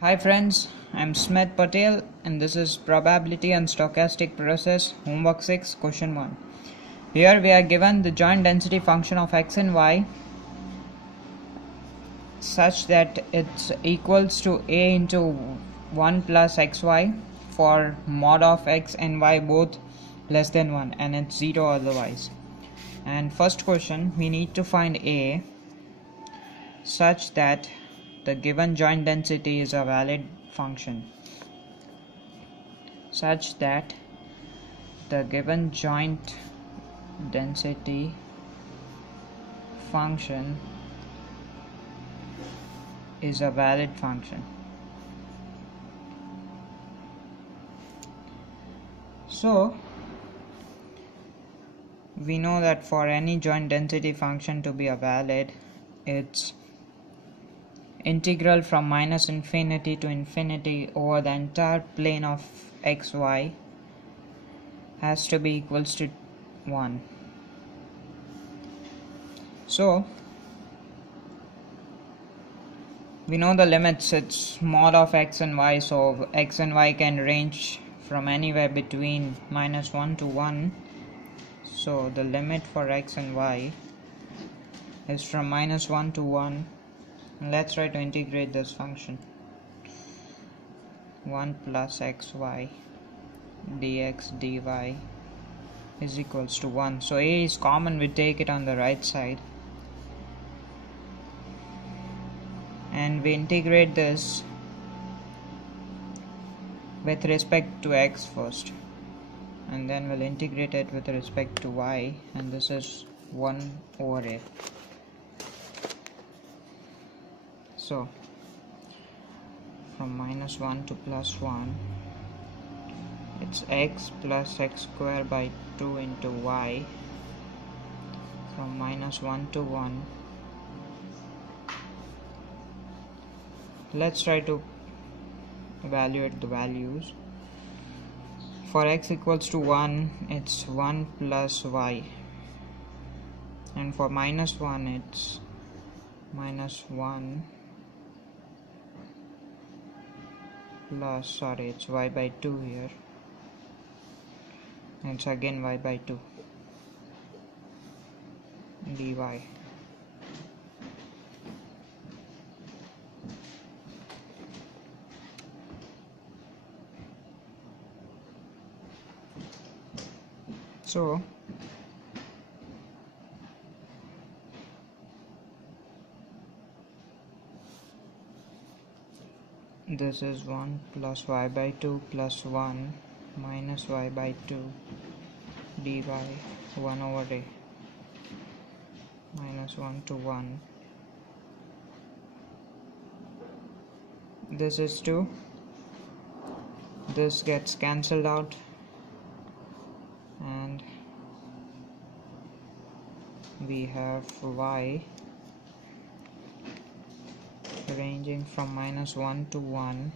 Hi friends, I'm Smith Patel and this is Probability and Stochastic Process Homework 6 Question 1. Here we are given the joint density function of x and y such that it's equals to a into 1 plus xy for mod of x and y both less than 1 and it's 0 otherwise. And first question, we need to find a such that the given joint density is a valid function, such that the given joint density function is a valid function. So we know that for any joint density function to be a valid, its integral from minus infinity to infinity over the entire plane of xy has to be equals to 1. So we know the limits, it's mod of x and y, so x and y can range from anywhere between minus 1 to 1. So the limit for x and y is from minus 1 to 1. Let's try to integrate this function. 1 plus xy dx dy is equals to 1. So a is common, we take it on the right side and we integrate this with respect to x first, and then we'll integrate it with respect to y, and this is 1 over a. So from minus 1 to plus 1, it's x plus x square by 2 into y. From minus 1 to 1, let's try to evaluate the values. For x equals to 1, it's 1 plus y, and for minus 1, it's minus 1 plus, it's y by 2 here, and it's again y by 2 dy. So this is 1 plus y by 2 plus 1 minus y by 2 dy 1 over a minus 1 to 1. This is 2. This gets cancelled out and we have y ranging from minus 1 to 1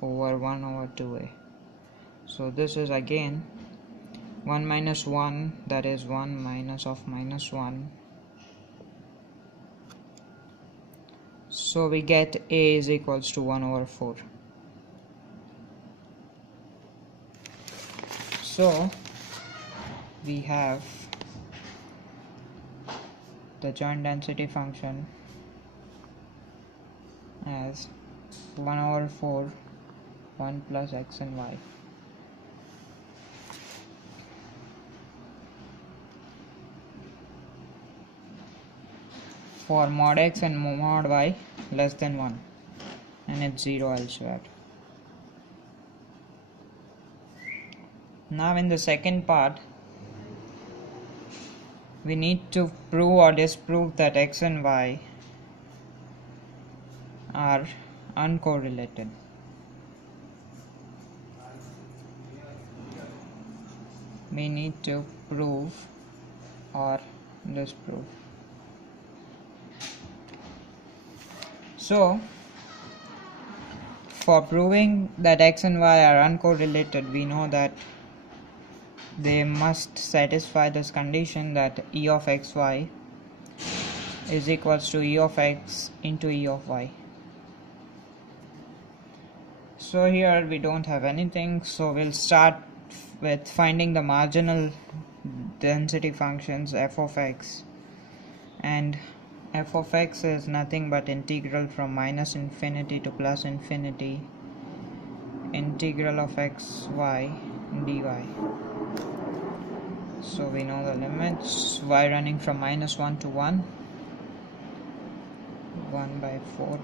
over 1 over 2a. So this is again 1 minus 1, that is 1 minus of minus 1. So we get a is equals to 1 over 4. So we have the joint density function as 1 over 4 1 plus x and y. For mod x and mod y less than 1, and it's 0 elsewhere. Now in the second part, we need to prove or disprove that x and y are uncorrelated. We need to prove or disprove. So for proving that x and y are uncorrelated, we know that they must satisfy this condition that e of xy is equals to e of x into e of y. So here we don't have anything, so we'll start with finding the marginal density functions f of x, and f of x is nothing but integral from minus infinity to plus infinity integral of xy dy. So we know the limits, y running from minus 1 to 1, 1 by 4,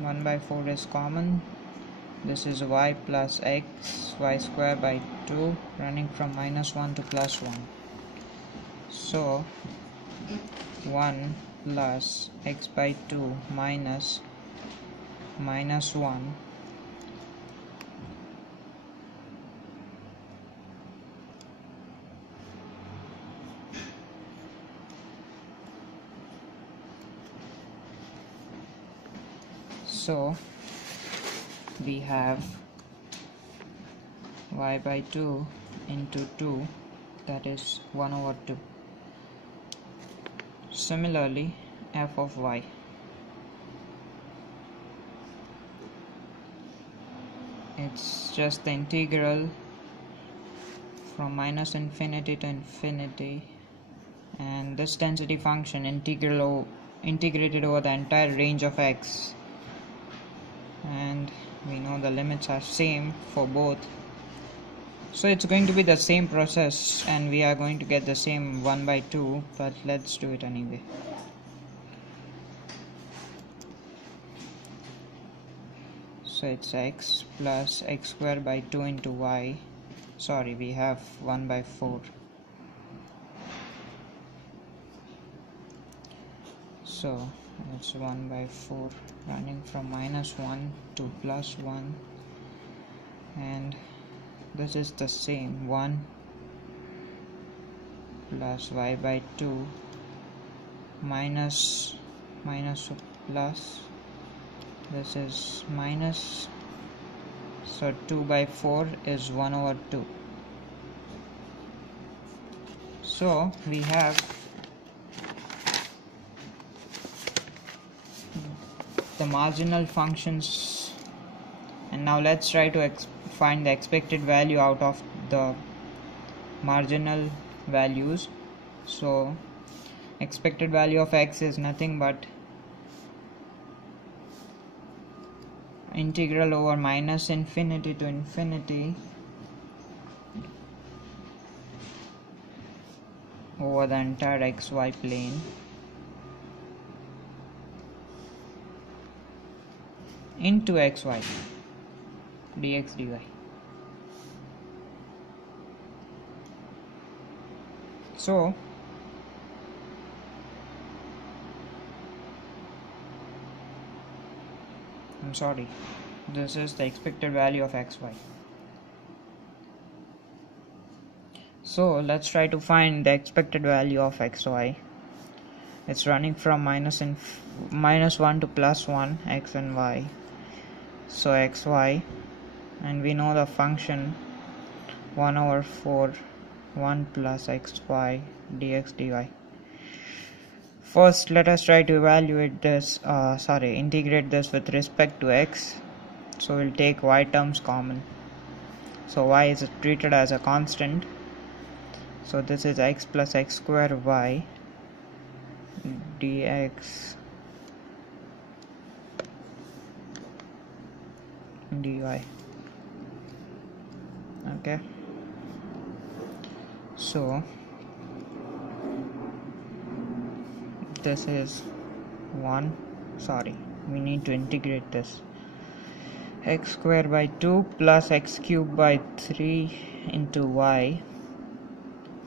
1 by 4 is common. This is y plus x, y square by 2, running from minus 1 to plus 1. So 1 plus x by 2 minus 1. So we have y by 2 into 2, that is 1 over 2. Similarly, f of y, it's just the integral from minus infinity to infinity, and this density function integrated over the entire range of x, and we know the limits are same for both, so it's going to be the same process and we are going to get the same 1 by 2, but let's do it anyway. So it's x plus x square by 2 into y, sorry, we have 1 by 4. So it's 1 by 4 running from minus 1 to plus 1, and this is the same 1 plus y by 2 minus to plus, this is minus, so 2 by 4 is 1 over 2. So we have the marginal functions, and now let's try to find the expected value out of the marginal values. So expected value of x is nothing but integral over minus infinity to infinity over the entire xy plane into xy dx dy. So I'm sorry, this is the expected value of xy. So let's try to find the expected value of xy. It's running from minus 1 to plus 1, x and y. So xy, and we know the function 1 over 4 1 plus xy dx dy. First let us try to evaluate this, integrate this with respect to x. So we'll take y terms common, so y is treated as a constant, so this is x plus x square y dx dy. Okay, so this is 1, we need to integrate this, x square by 2 plus x cube by 3 into y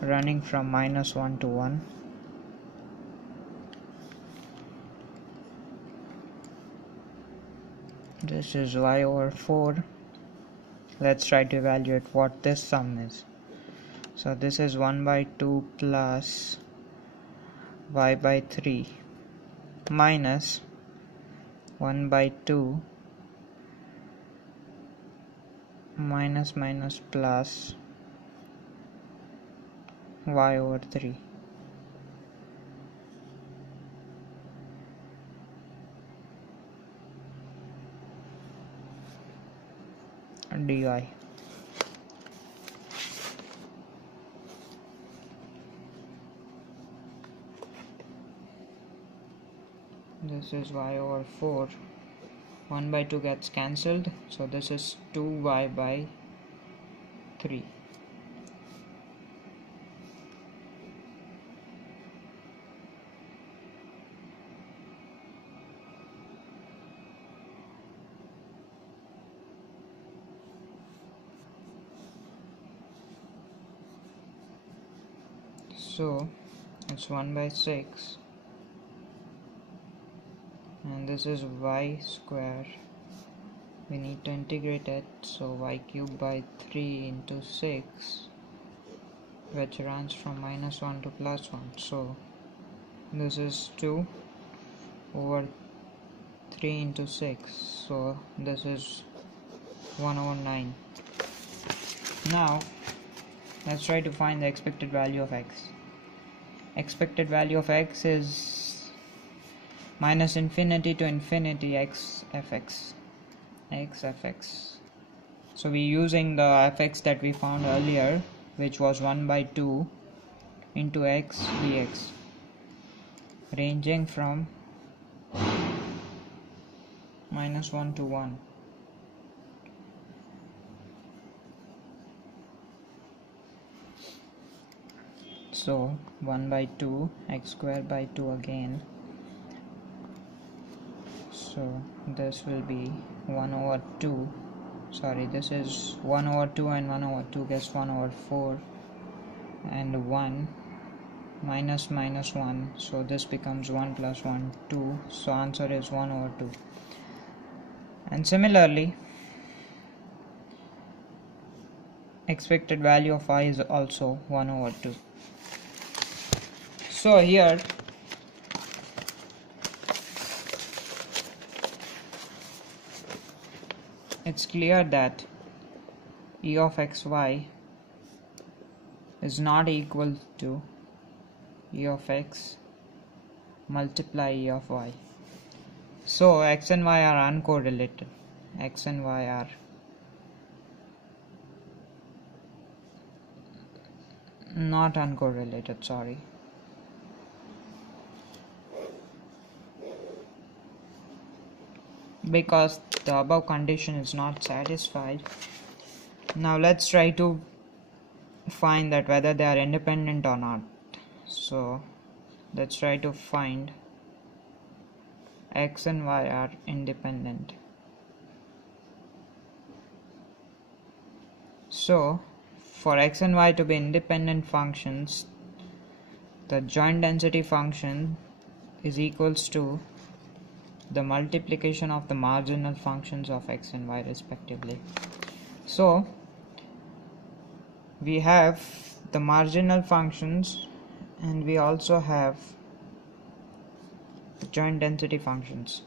running from minus 1 to 1. This is y over 4. Let's try to evaluate what this sum is. So this is 1 by 2 plus y by 3 minus 1 by 2 minus plus y over 3. dy. This is y over 4. 1 by 2 gets cancelled, so this is 2y by 3. So it's 1 by 6, and this is y square. We need to integrate it, so y cube by 3 into 6, which runs from -1 to +1. So this is 2 over 3 into 6, so this is 1 over 9. Now let's try to find the expected value of x. Expected value of x is minus infinity to infinity x fx. So we're using the fx that we found earlier, which was 1 by 2 into x dx, ranging from -1 to 1. So 1 by 2 x square by 2 again, so this will be 1 over 2, sorry, this is 1 over 2 and 1 over 2 gets 1 over 4, and 1 minus 1, so this becomes 1 plus 1, 2, so answer is 1 over 2. And similarly, expected value of y is also 1 over 2. So here it's clear that e of xy is not equal to e of x multiply e of y. So x and y are uncorrelated. X and y are not uncorrelated, sorry. Because the above condition is not satisfied. Now let's try to find that whether they are independent or not. So let's try to find x and y are independent. So for x and y to be independent functions, the joint density function is equals to the multiplication of the marginal functions of x and y respectively. So we have the marginal functions and we also have the joint density functions,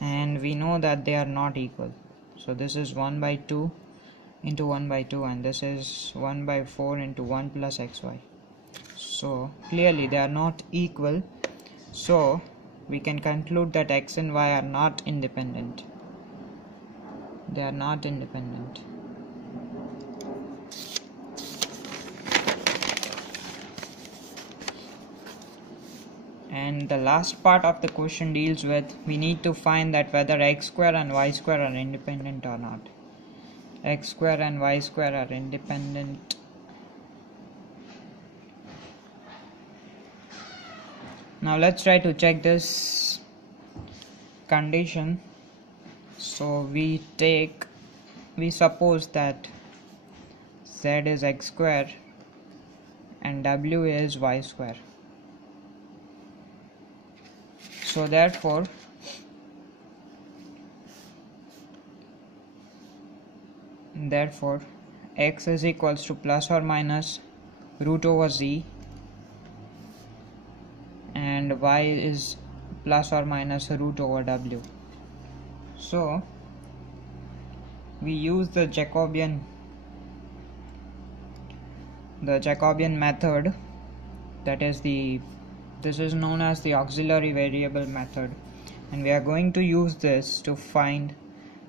and we know that they are not equal. So this is 1 by 2 into 1 by 2, and this is 1 by 4 into 1 plus xy. So clearly they are not equal, so we can conclude that x and y are not independent. They are not independent. And the last part of the question deals with, we need to find that whether x square and y square are independent or not. X square and y square are independent. Now let's try to check this condition. So we suppose that z is x square and w is y square. So therefore x is equals to plus or minus root over z, and y is plus or minus root over w. So we use the Jacobian method, that is this is known as the auxiliary variable method, and we are going to use this to find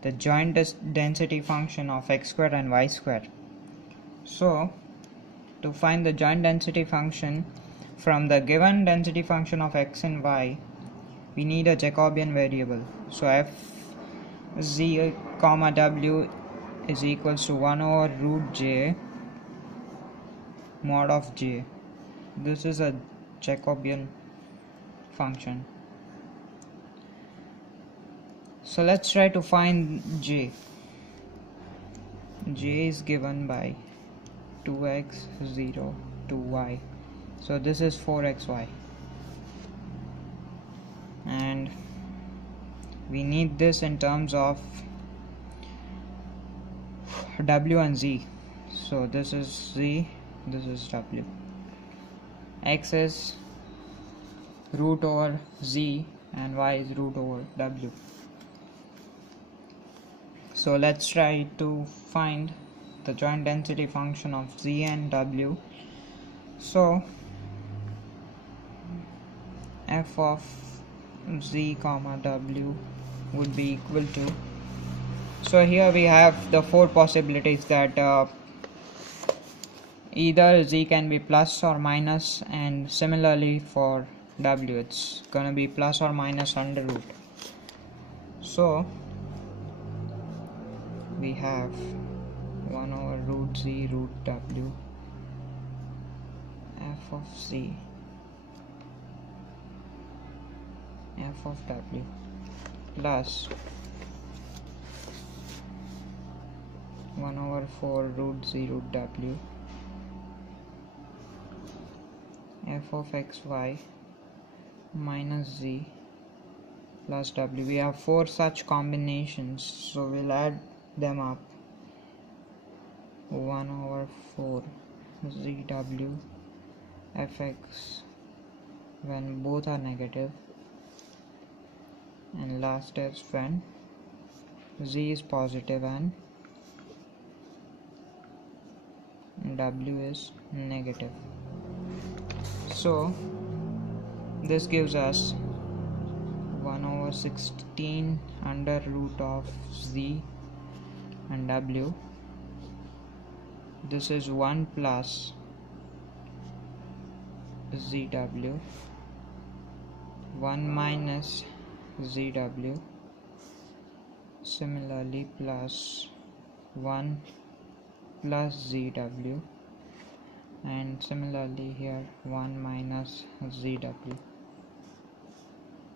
the joint density function of x square and y square. So to find the joint density function from the given density function of x and y, we need a Jacobian variable. So f z comma w is equals to 1 over root j mod of j. This is a Jacobian function. So let's try to find j. J is given by 2x 0 2y. So this is 4xy, and we need this in terms of w and z. So this is z, this is w. X is root over z and y is root over w. So let's try to find the joint density function of z and w. So f of z comma w would be equal to, so here we have the four possibilities that either z can be plus or minus, and similarly for w it's gonna be plus or minus under root. So we have 1 over root z root w f of z f of w plus 1 over 4 root z root w f of xy minus z plus w. We have four such combinations, so we'll add them up. 1 over 4 zw fx when both are negative, and last is when z is positive and w is negative. So this gives us 1 over 16 under root of z and w. This is 1 plus zw, 1 minus zw, similarly plus 1 plus zw, and similarly here 1 minus zw.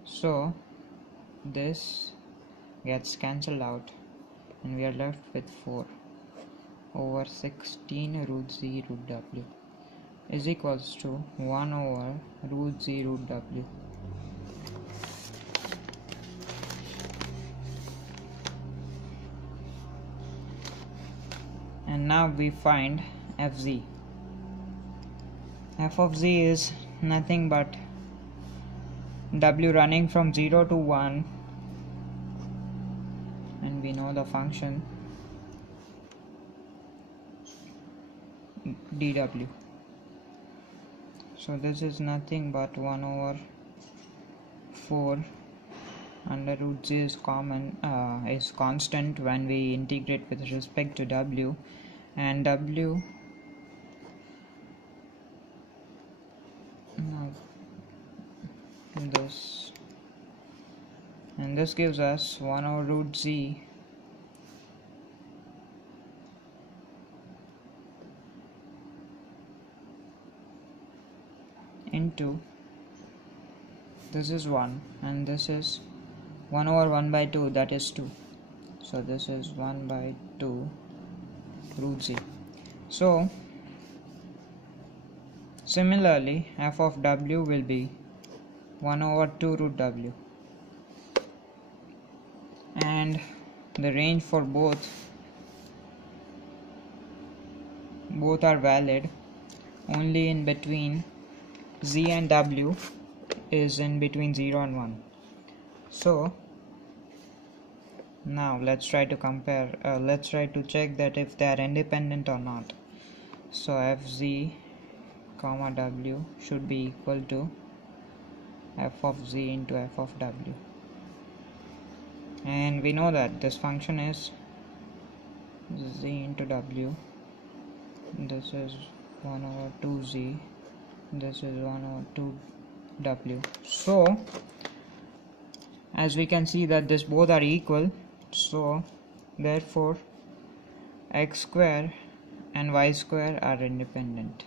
So this gets cancelled out and we are left with 4 over 16 root z root w is equals to 1 over root z root w. And now we find fz. F of z is nothing but w running from 0 to 1, and we know the function dw. So this is nothing but 1 over 4 under root z is constant when we integrate with respect to w, and w this, and this gives us 1 over root z into, this is 1 and this is 1 over 1 by 2, that is 2. So this is 1 by 2 root z. So similarly f of w will be 1 over 2 root w, and the range for both are valid. Only in between z and w is in between 0 and 1. So now let's try to compare, let's try to check that if they are independent or not. So fz comma w should be equal to f of z into f of w. and we know that this function is z into w. This is 1 over 2z, this is 1 over 2w. So as we can see that this both are equal, so therefore x square and y square are independent,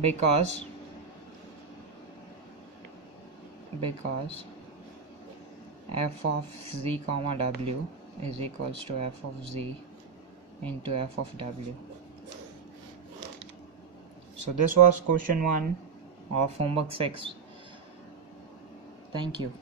because f of z comma w is equals to f of z into f of w. So this was question 1 of homework 6. Thank you.